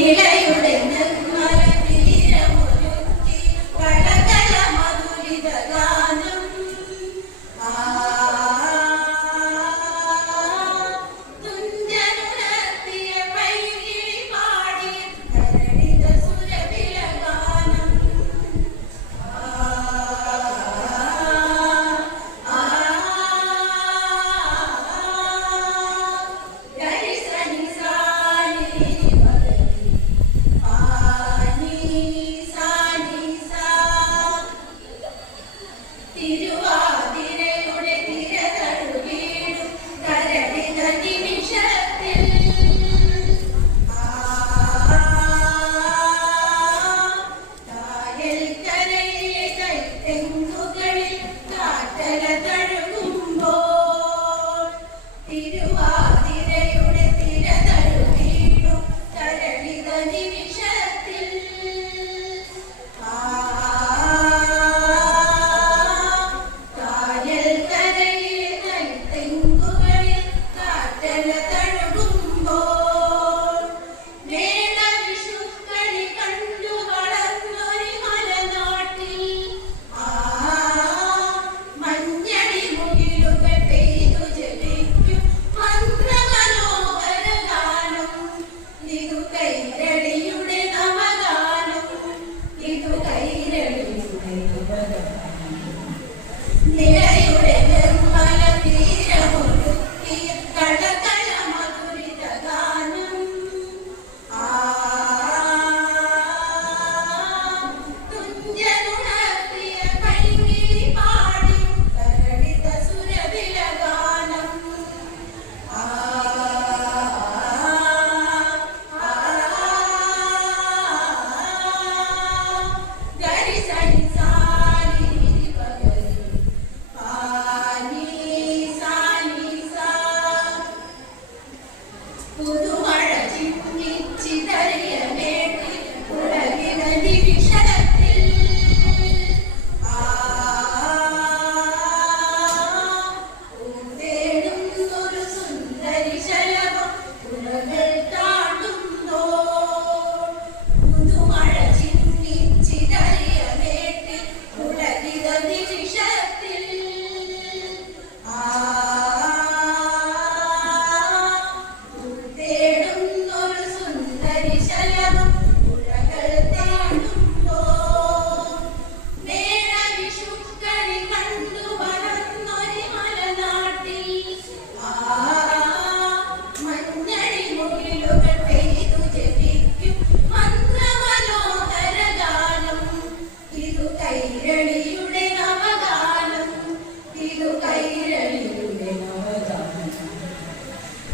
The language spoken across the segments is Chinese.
நிலை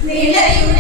你那有。